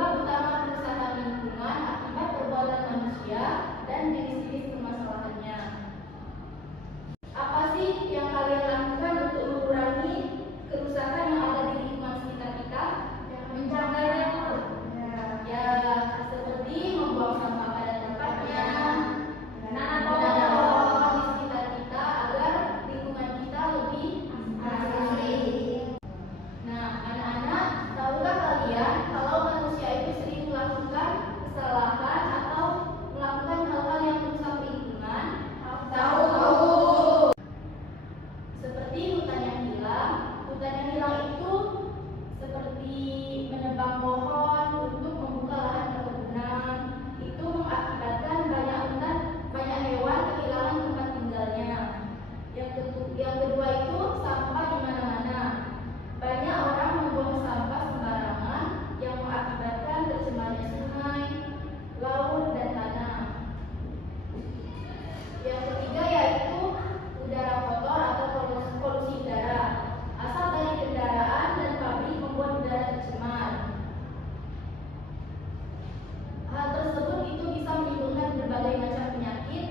Penyebab utama kerusakan lingkungan akibat perbuatan manusia dan jenis-jenis permasalahannya. Apa sih yang kalian lakukan untuk mengurangi kerusakan yang ada di lingkungan sekitar kita? Menjaganya. Ya, seperti membuang sampah pada tempatnya, menanam pohon di sekitar kita agar lingkungan kita lebih asri. Nah, anak-anak, tahukah kalian kalau manusia itu sering melakukan kesalahan atau melakukan hal-hal yang merusak lingkungan? Tahu. Seperti hutan yang hilang. Hutan yang hilang itu seperti menebang pohon untuk membuka lahan perkebunan. Itu mengakibatkan banyak hewan kehilangan tempat tinggalnya. Yang kedua itu sampah di mana-mana. Banyak orang membuang sampah sembarangan yang mengakibatkan tercemarnya sungai, laut, dan tanah. Yang ketiga yaitu udara kotor atau polusi udara. Asal dari kendaraan dan pabrik membuat udara tercemar. Hal tersebut itu bisa menimbulkan berbagai macam penyakit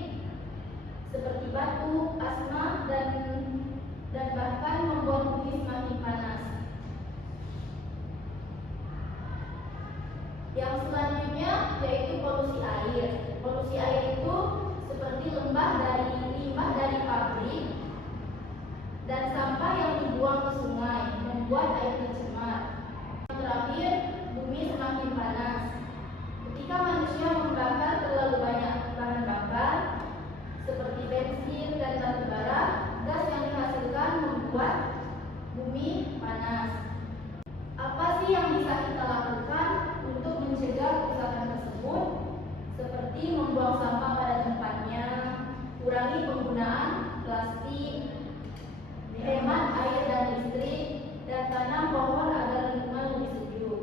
seperti batuk, asma, dan bahkan membuat bumi semakin panas. Yang selanjutnya yaitu polusi air. Polusi air itu seperti limbah dari pabrik dan sampah yang dibuang ke sungai membuat air tercemar. Yang terakhir, bumi semakin panas. Ketika manusia membakar terlalu banyak bahan bakar seperti bensin dan batu bara, gas yang dihasilkan membuat bumi panas. Apa sih yang bisa kita lakukan untuk mencegah kerusakan tersebut? Seperti membuang sampah pada tempatnya, kurangi penggunaan plastik, hemat air dan listrik, dan tanam pohon agar lingkungan lebih sejuk.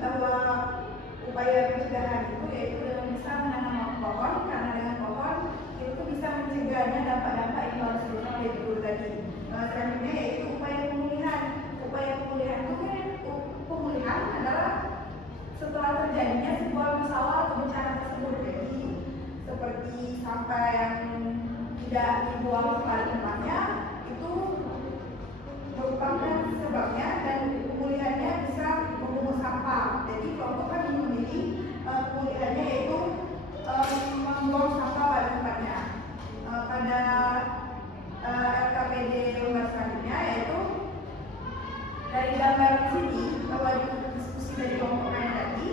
bahwa upaya pencegahan itu yaitu dengan bisa menanam pohon, karena dengan pohon itu bisa mencegahnya dampak-dampak yang baru sebelumnya itu tadi. Selanjutnya yaitu upaya pemulihan. Upaya pemulihan itu pemulihan adalah setelah terjadinya sebuah masalah atau bencana tersebut. Jadi seperti sampah yang tidak dibuang pada tempatnya itu merupakan sebabnya, dan pemulihannya bisa memungut sampah. Jadi kelompok kami memilih pemulihannya yaitu membuang sampah pada tempatnya. Pada LKPD lembar selanjutnya yaitu dari gambar di sini bahwa di diskusi dari kelompok kami tadi,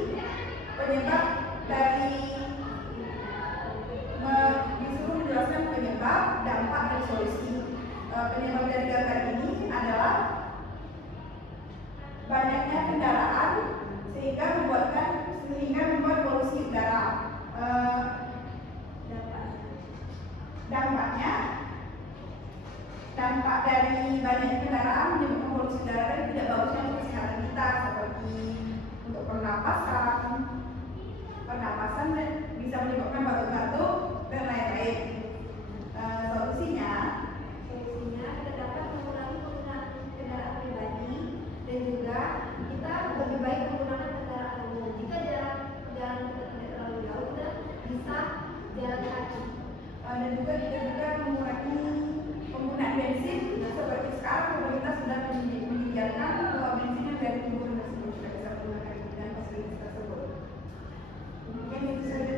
penyebab dari disuruh menjelaskan penyebab, dampak, dan solusi. Penyebab dari gambar ini adalah banyaknya kendaraan sehingga membuat polusi udara. Dampak dari banyaknya kendaraan menyebabkan polusi udara dan tidak bagusnya untuk kesehatan kita, seperti untuk pernapasan dan bisa menyebabkan batuk-batuk dan lain-lain. Solusinya kita dapat mengurangi penggunaan kendaraan pribadi, dan juga kita lebih baik menggunakan kendaraan umum. Jika jalan kita tidak terlalu jauh, kita bisa jalan kaki. Dan juga kita mengurangi penggunaan bensin, seperti sekarang pemerintah sudah menyediakan bahwa bensin yang dari tumbuhan tersebut sudah bisa menggunakan dan fasilitas tersebut. Mungkin itu saja.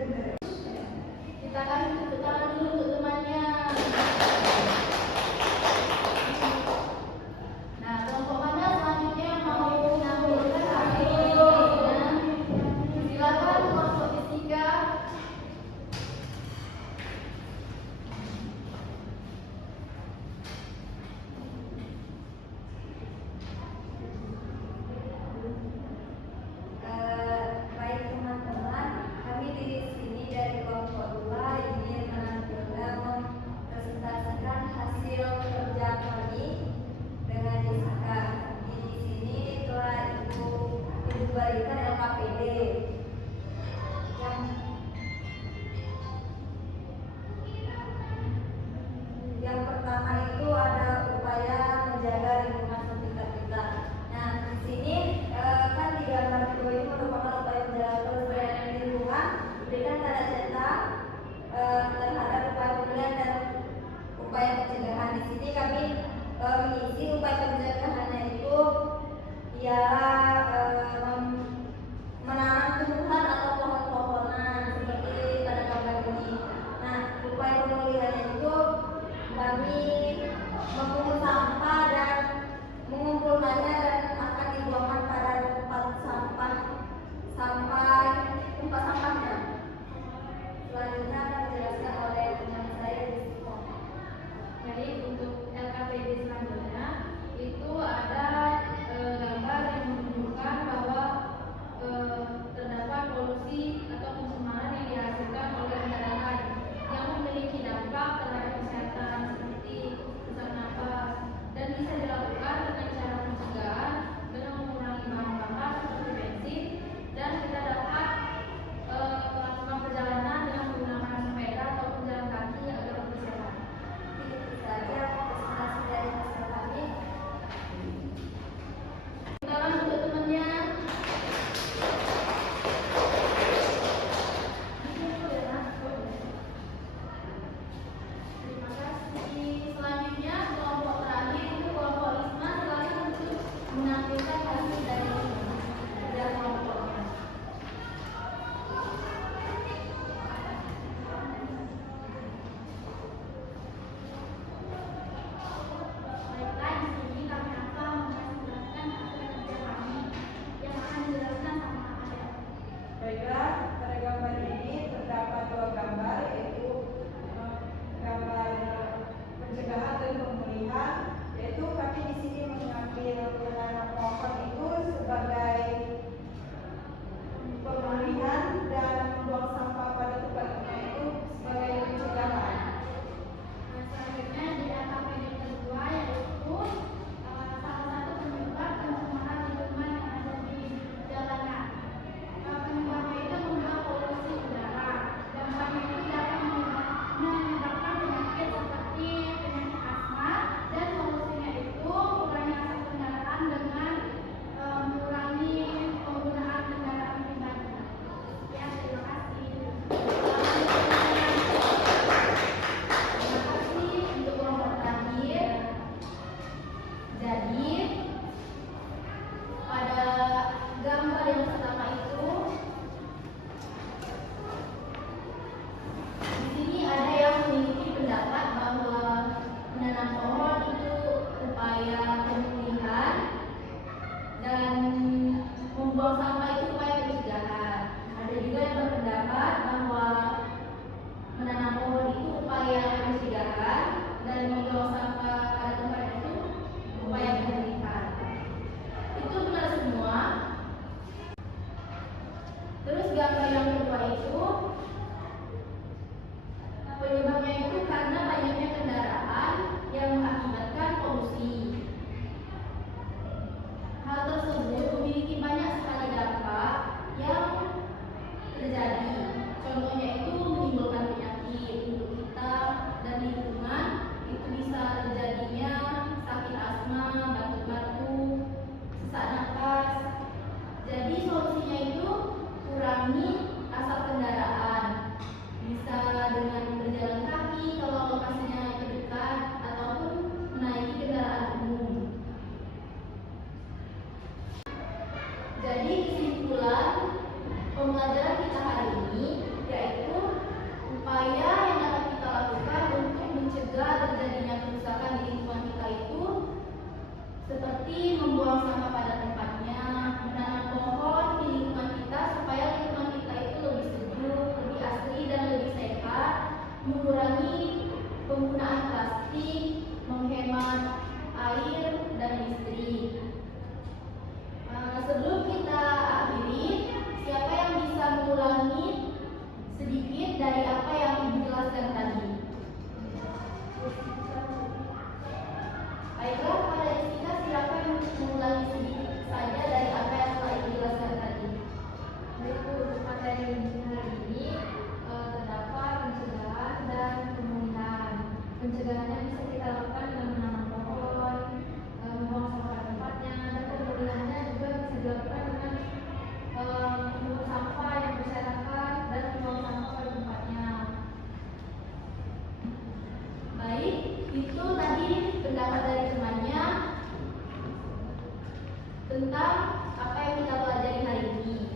tentang apa yang kita pelajari hari ini.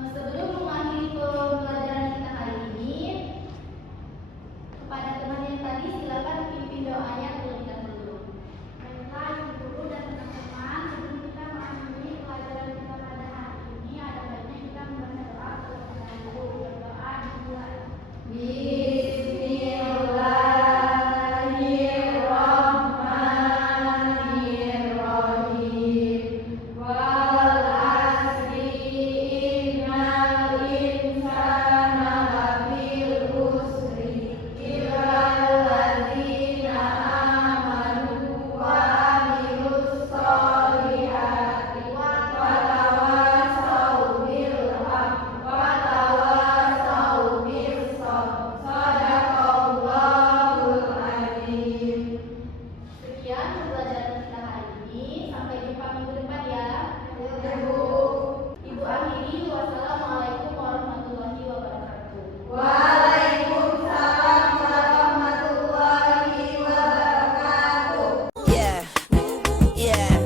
Sebelum mengakhiri pembelajaran kita hari ini, kepada teman yang tadi silakan pimpin doanya terlebih dahulu. Baiklah, Ibu Guru dan teman-teman, sebelum kita mengakhiri pelajaran kita pada hari ini, ada baiknya kita membaca doa terlebih dahulu. Berdoa dimulai. Bismillahirrahmanirrahim. Wal asri innal insana lafil khusri illal ladzina amanu wa amilus solihati wa tawassaw bil haqq wa tawassaw bis sabr. Shadaqallahul azim. Sekian pembelajaran kita hari ini. Sampai jumpa minggu depan ya. Ibu akhiri. Wassalamualaikum warahmatullahi wabarakatuh. Waalaikumsalam warahmatullahi wabarakatuh. Yeah, yeah,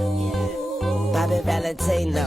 Bobby Valentino.